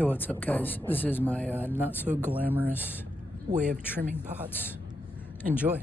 Hey, what's up, guys? This is my not so glamorous way of trimming pots. Enjoy.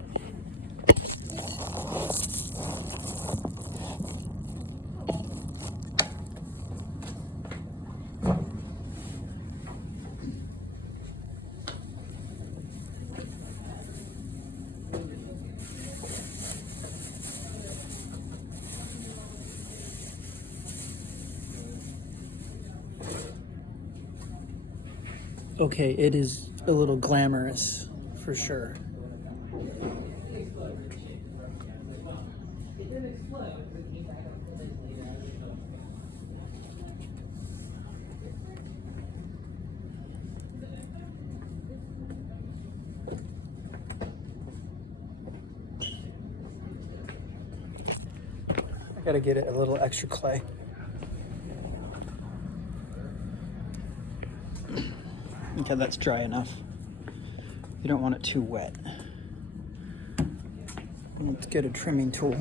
Okay, it is a little glamorous for sure. I gotta get it a little extra clay. Okay, that's dry enough. You don't want it too wet. Let's get a trimming tool.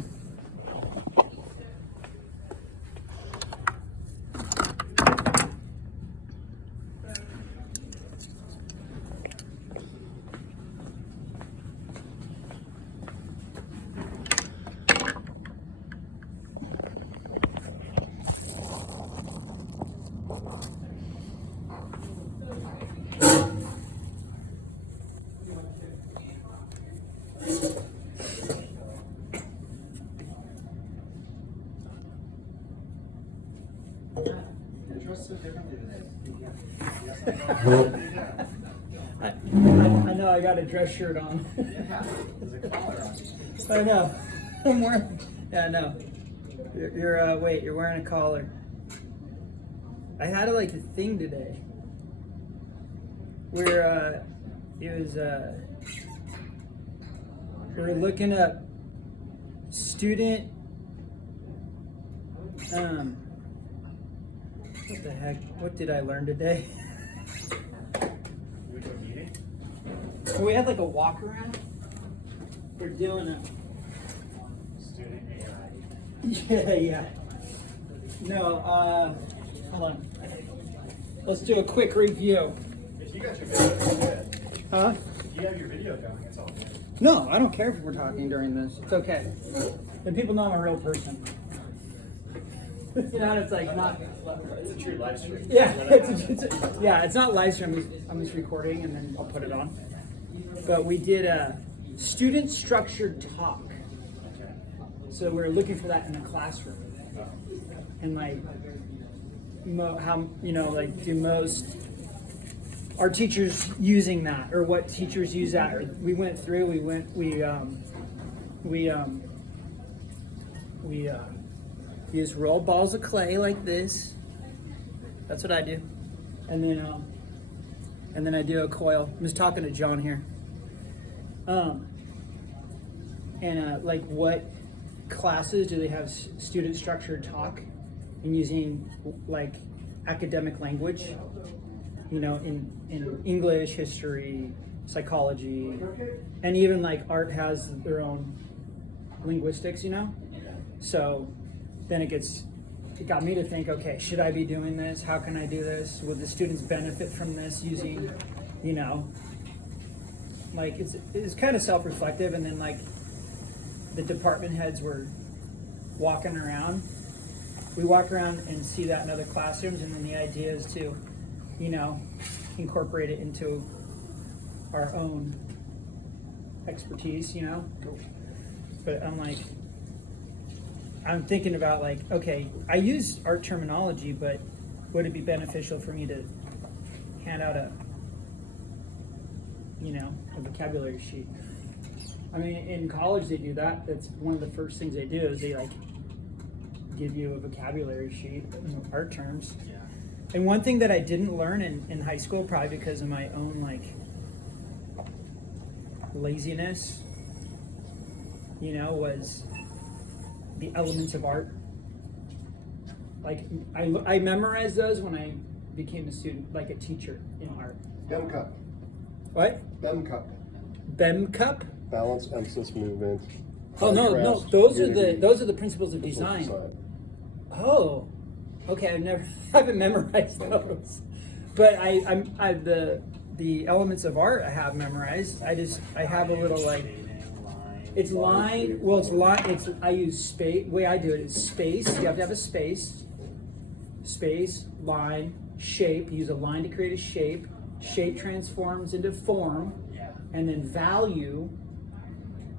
I know I got a dress shirt on. There's a collar on. I know. I'm wearing. Yeah, I know. You're wait. You're wearing a collar. I had like a thing today where it was we were looking up student what the heck? What did I learn today? So we had like a walk around. We're doing a Student AI. yeah. No, hold on. Let's do a quick review. If you got your video, it's good. Huh? If you have your video going, it's all good. No, I don't care if we're talking during this. It's okay. And people know I'm a real person. You know, it's like not. It's a true live stream. Yeah, it's not live stream. I'm just recording and then I'll put it on. But we did a student structured talk. So we're looking for that in the classroom. And like, how, you know, like do most, are teachers using that, or what teachers use that? Or we went through, we use rolled balls of clay like this. That's what I do. And then I do a coil. I'm just talking to John here. Like what classes do they have student structured talk and using like academic language, you know, in English, history, psychology, and even like art has their own linguistics, you know? So then it got me to think, okay, should I be doing this? How can I do this? Would the students benefit from this using, you know, like it's kind of self-reflective. And then like the department heads were walking around. We walk around and see that in other classrooms, and then the idea is to, you know, incorporate it into our own expertise, you know? But I'm thinking about like, okay, I use art terminology, but would it be beneficial for me to hand out a vocabulary sheet? I mean, in college they do that. That's one of the first things they do is they like give you a vocabulary sheet, art terms. Yeah. And one thing that I didn't learn in high school, probably because of my own like laziness, you know, was the elements of art. Like I memorized those when I became a student, like a teacher in art. BEM cup. What? BEM cup. BEM cup? Balance, emphasis, movement. Oh no, contrast, those unity, are the principles of design. Oh, okay. I haven't memorized those. but the elements of art I have memorized. I have a little like, it's line, well it's line, I use space, the way I do it is space, you have to have a space, line, shape, you use a line to create a shape transforms into form, and then value,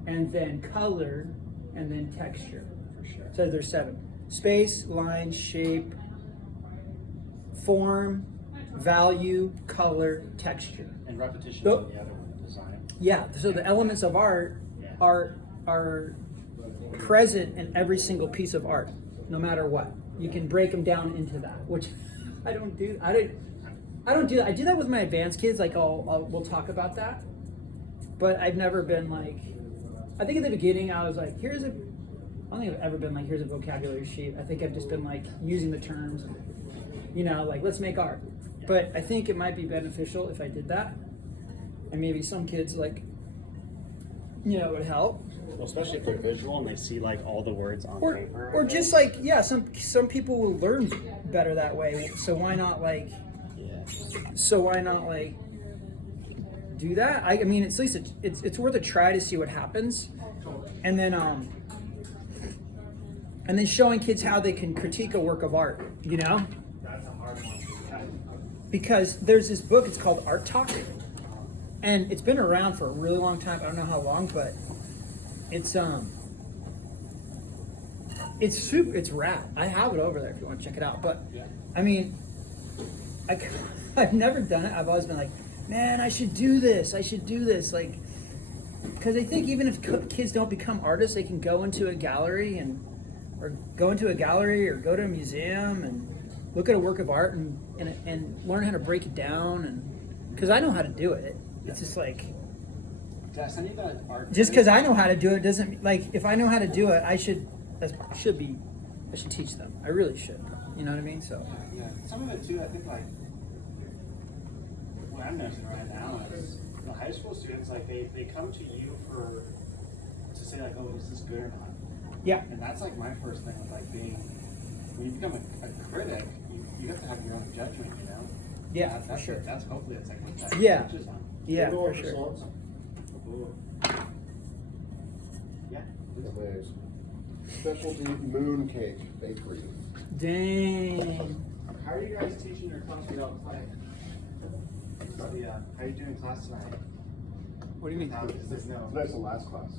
and then color, and then texture. So there's 7. Space, line, shape, form, value, color, texture. And repetition is the other one, design. Yeah, so the elements of art are present in every single piece of art, no matter what. You can break them down into that, which I don't do. I don't do that. I do that with my advanced kids. Like we'll talk about that, but I've never been like. I think at the beginning I was like, I don't think I've ever been like, here's a vocabulary sheet. I think I've just been like using the terms, like let's make art. But I think it might be beneficial if I did that, and maybe some kids like, it would help. Well, especially if they're visual and they see like all the words on paper. Or just like, some people will learn better that way. So why not like? Yeah. So why not like do that? I mean, at least it's worth a try to see what happens, and then showing kids how they can critique a work of art. That's a hard one. Because there's this book. It's called Art Talk, and it's been around for a really long time. I don't know how long, but it's rad. I have it over there if you want to check it out. But I mean, I've never done it. I've always been like, man, I should do this. Like, because I think even if kids don't become artists, they can go into a gallery or go to a museum and look at a work of art and learn how to break it down. And because I know how to do it, it's just like. Just because I know how to do it doesn't like if I know how to do it, I should teach them. I really should. You know what I mean? So. Yeah. Some of it too, I think like what I'm noticing right now is high school students like they come to you to say like, oh, is this good or not? Yeah. And that's like my first thing with like when you become a critic, you have to have your own judgment, Yeah, that's for sure. That's hopefully it's like what that Yeah. teaches them. Yeah, for sure. Ooh. Yeah. Amazing. Specialty moon cake bakery. Dang. How are you guys teaching your class without clay? How are you doing class tonight? What do you mean? Tonight's the last class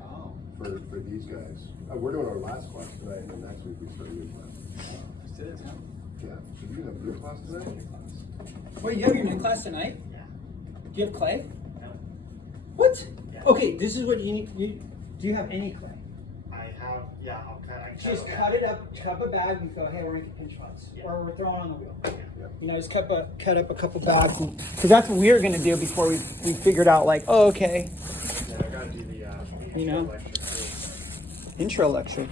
Oh. for these guys. We're doing our last class tonight, and then next week we start a new class. Let's do it, Tim. Yeah. So you have a new class tonight? Wait, you have your new class tonight? Yeah. Do you have clay? No. What? Yeah. Okay, this is what you need. Do you have any clay? I have, yeah, I'll cut. Just cut it up, cup a bag, and go, hey, we're making pinch pots, or we're throwing on the wheel. Just cut up a couple bags, because that's what we were gonna do before we figured out like, oh, okay, Yeah, I gotta do the lecture too. intro lecture.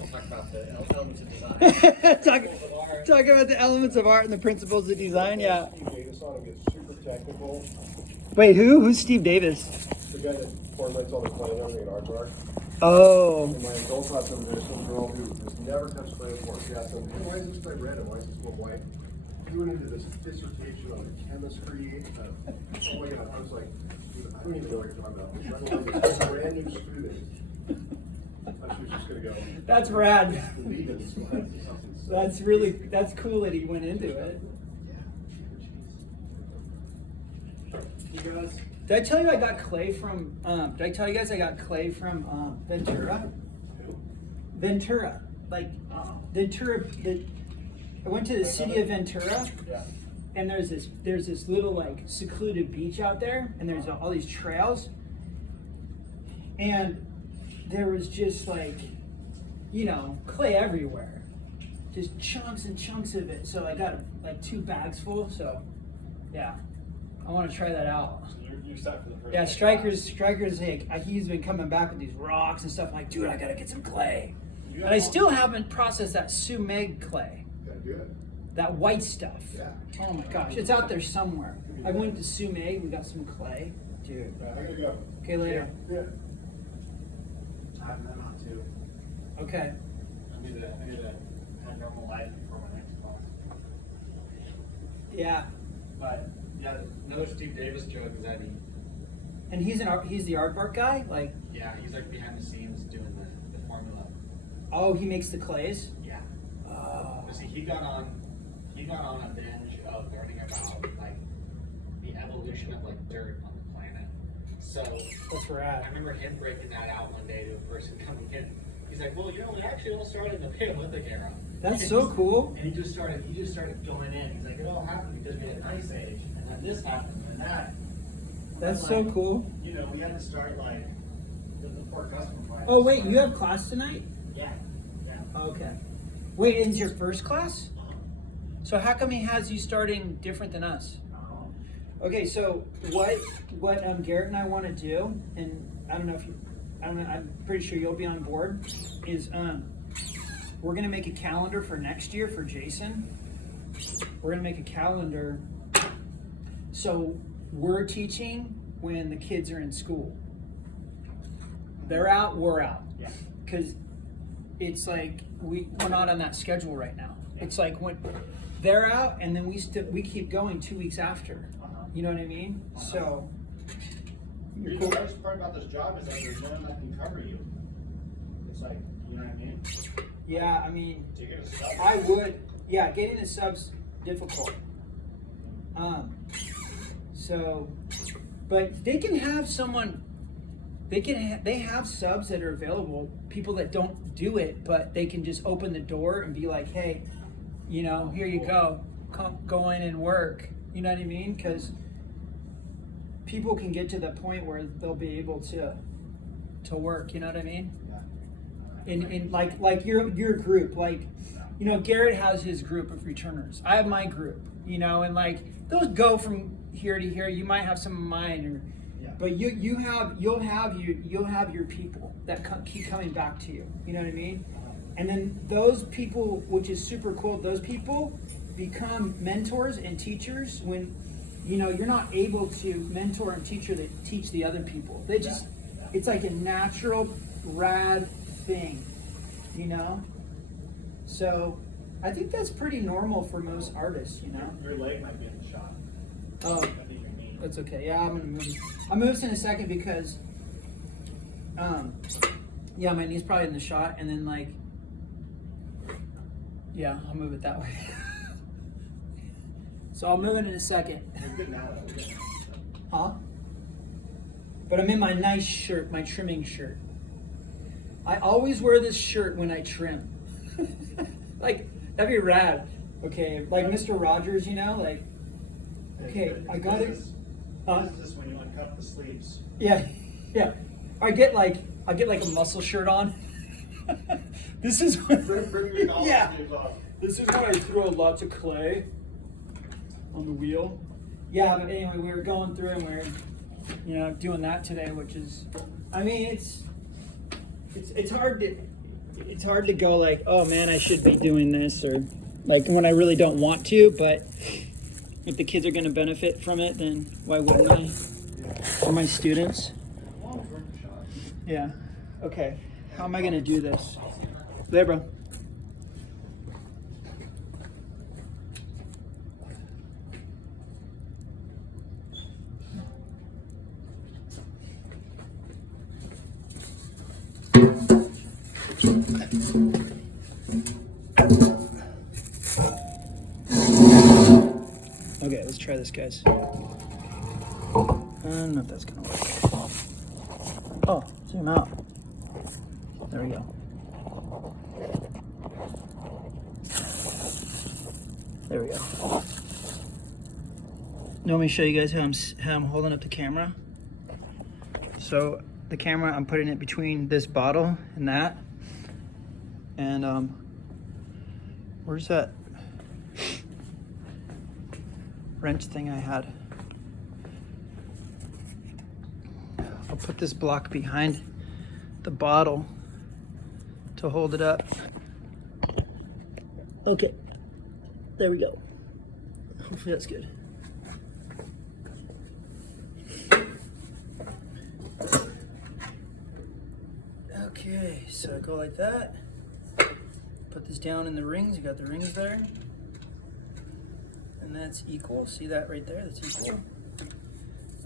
I'll talk about the elements of design. Talk about the elements of art and the principles of design. Yeah. Steve Davis on and gets super technical. Wait, who's Steve Davis? The guy that formulates all the clay and everything at Art. Oh. And my adult class, there's some girl who has never touched clay before. She asked him, hey, why is this clay red and why is this one white? He went into this dissertation on the chemistry of, oh my God, I was like, I don't even know what you're talking about. This brand new student. I was just going to go. That's rad. Leave it. That's cool that he went into it. You guys, Did I tell you I got clay from, did I tell you guys I got clay from Ventura? Ventura. Ventura, I went to the city of Ventura, and there's this little like secluded beach out there, and there's all these trails, and there was just like, clay everywhere, just chunks and chunks of it. So I got like 2 bags full. So yeah, I want to try that out. you're set for the first. Yeah, Striker's like he's been coming back with these rocks and stuff. I'm like, dude, I gotta get some clay. And I still haven't processed that Sumeg clay. Gotta do it. That white stuff. Yeah. Oh my gosh, it's out there somewhere. I went to Sumeg, we got some clay. Dude. I gotta go. Okay, later. Yeah. I have them on too. Okay. I need to have normal life before my next class. Yeah. But yeah, another Steve Davis joke is that And he's the aardvark guy? Like, he's like behind the scenes doing the formula. oh, he makes the clays? Yeah. Oh. But see, he got on a binge of learning about like the evolution of like dirt on the planet. So That's rad. I remember him breaking that out one day to a person coming in. He's like, well, we actually all started in the Paleolithic era. That's so cool. And he just started going in. He's like, it all happened because we had an ice age, and then this happened, and that. That's so cool. You know, we had to start like the poor customer fight. Oh, wait, you have class tonight? Yeah. Okay. Wait, is your first class? So how come he has you starting different than us? Okay, so what Garrett and I want to do, and I'm pretty sure you'll be on board, is we're gonna make a calendar for next year for Jason. We're gonna make a calendar so we're teaching when the kids are in school. They're out, we're out. Yeah. Because it's like we're not on that schedule right now. It's like when they're out and then we keep going 2 weeks after. You know what I mean? So The hardest part about this job is that there's no one that can cover you. It's like, you know what I mean? yeah, I mean, So you're gonna sub. I would, yeah, getting the subs difficult. So, but they can have someone. They have subs that are available. People that don't do it, but they can just open the door and be like, hey, you know, here you go, go in and work. You know what I mean? Because people can get to the point where they'll be able to work. You know what I mean? In like your group, like, you know, Garrett has his group of returners. I have my group, you know, and like those go from here to here. You might have some of mine, but you'll have your people that keep coming back to you. You know what I mean? And then those people, which is super cool, those people become mentors and teachers when, you know, you're not able to mentor and teach the other people. They just, it's like a natural, rad thing, you know? So I think that's pretty normal for most artists, you know? Your leg might be in the shot. Oh, I think your knee. that's okay. Yeah, I'm gonna move. I'll move this in a second because, yeah, my knee's probably in the shot, and then like, yeah, I'll move it that way. So I'll move it in a second. You're good now, though. Huh? But I'm in my nice shirt, my trimming shirt. I always wear this shirt when I trim. Like, that'd be rad. Okay, like Mr. Rogers, you know, like, okay, I got it. Huh? This is when you uncuff the sleeves. Yeah. I get like a muscle shirt on. This is when, Bring me all yeah. the sleeves off. This is when I throw lots of clay on the wheel. Yeah, but anyway, we were going through and we were, you know, doing that today, which is, I mean, it's hard to go like, oh man, I should be doing this, or like when I really don't want to, but if the kids are going to benefit from it, then why wouldn't I? For my students. Yeah. Okay. How am I going to do this? There, bro. Okay, let's try this, guys. I don't know if that's gonna work. Oh, zoom out. There we go. There we go. Now let me show you guys how I'm holding up the camera. So the camera, I'm putting it between this bottle and that. And where's that wrench thing I had? I'll put this block behind the bottle to hold it up. Okay, there we go. Hopefully that's good. Okay, so I go like that. Put this down in the rings. You got the rings there. And and that's equal. See that right there? That's equal.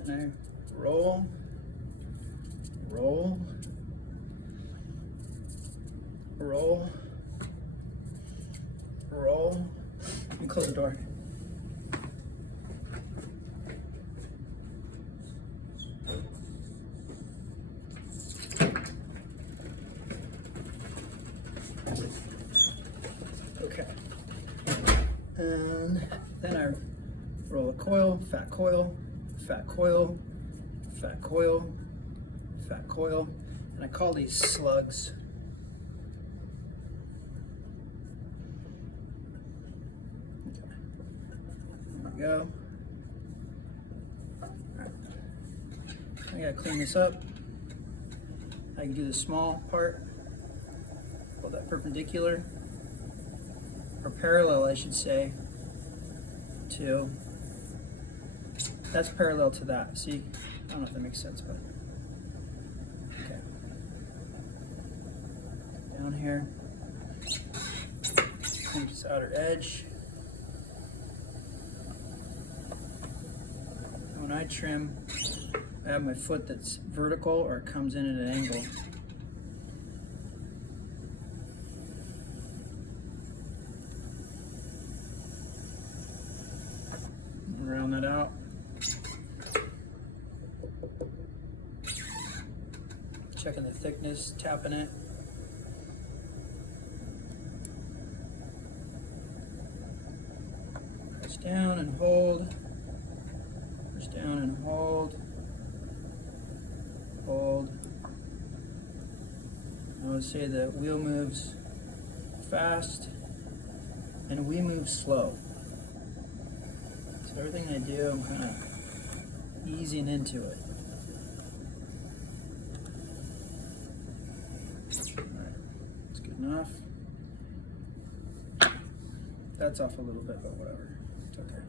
And I roll, roll, roll, roll. Let me close the door. Okay. And then I roll a coil, fat coil, fat coil, fat coil, fat coil, and I call these slugs. Okay. There we go. All right. I gotta clean this up. I can do the small part, hold that perpendicular, or parallel, I should say, to, that's parallel to that. See, I don't know if that makes sense, but, okay. Down here, clean this outer edge. And when I trim, I have my foot that's vertical or it comes in at an angle. Round that out. Checking the thickness, tapping it. Press down and hold. Press down and hold. Hold. I would say the wheel moves fast and we move slow. So everything I do, I'm kind of easing into it. Alright, that's good enough. That's off a little bit, but whatever. It's okay.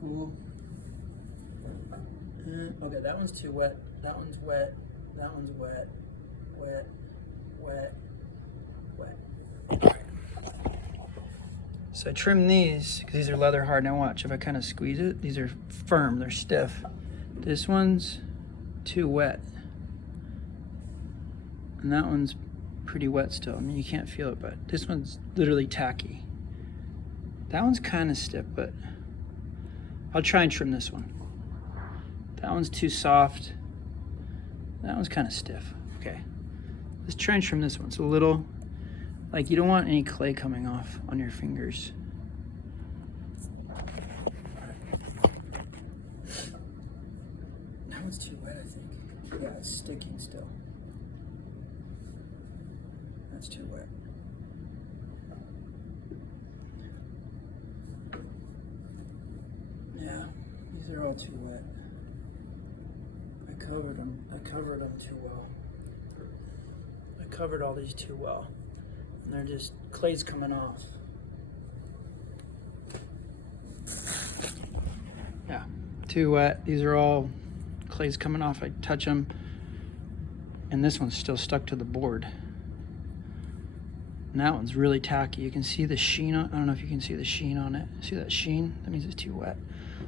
Cool. Okay, that one's too wet. That one's wet. That one's wet. Wet. Wet. Wet. So I trim these because these are leather hard. Now watch, if I kind of squeeze it, these are firm, they're stiff. This one's too wet. And that one's pretty wet still. I mean, you can't feel it, but this one's literally tacky. That one's kind of stiff, but I'll try and trim this one. That one's too soft. That one's kind of stiff. Okay, let's try and trim this one. It's a little, like, you don't want any clay coming off on your fingers. That one's too wet, I think. Yeah, it's sticking still. That's too wet. Yeah, these are all too wet. I covered them too well. I covered all these too well. And they're just, clay's coming off. Yeah, too wet. These are all, clay's coming off. I touch them. And this one's still stuck to the board. And that one's really tacky. You can see the sheen on, I don't know if you can see the sheen on it. See that sheen? That means it's too wet.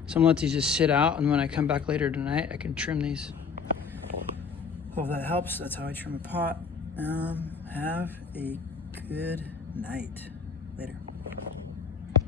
So I'm gonna let these just sit out, and when I come back later tonight, I can trim these. Hope that helps. That's how I trim a pot. Have a good night. Later.